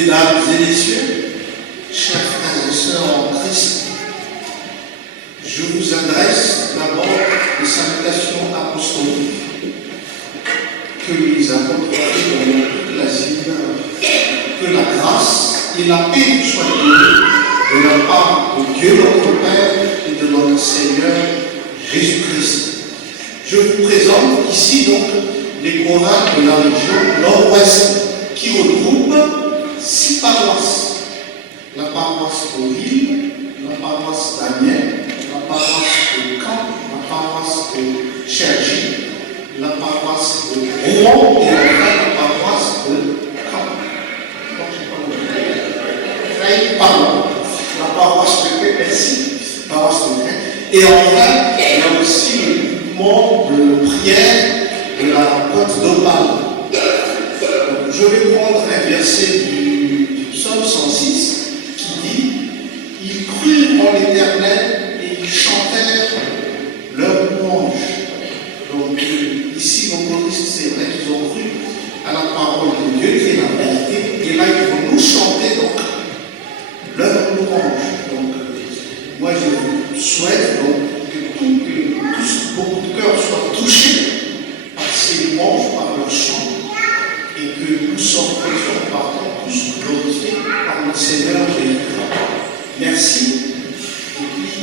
Mesdames et messieurs, chers frères et sœurs en Christ, je vous adresse d'abord les salutations apostoliques que les apôtres ont données dans toute l'Asie mineure. Que la grâce et la paix soient données de la part de Dieu notre Père et de notre Seigneur Jésus-Christ. Je vous présente ici donc les chorales de la région nord-ouest qui regroupent 6 paroisses. La paroisse de Lille, la paroisse d'Amiens, la paroisse de Caen, la paroisse de Cergy, la paroisse de Rouen et enfin la paroisse de Caen. Pardon, la paroisse de Merci, paroisse de Caen. Et enfin, il y a aussi le mouvement de prière de la Côte d'Opale. Je vais prendre un verset du psaume 106 qui dit « Ils crurent en l'Éternel et ils chantèrent leur louange ». Donc ici, nos choristes, c'est vrai qu'ils ont cru à la parole de Dieu qui est la vérité. Et là, ils vont nous chanter donc leur louange. Donc moi, je vous souhaite donc que beaucoup de cœurs soient touchés par ces louanges, par leur chant, et que nous sommes partons tous glorifiés par notre Seigneur Jésus-Christ. Merci. Et puis,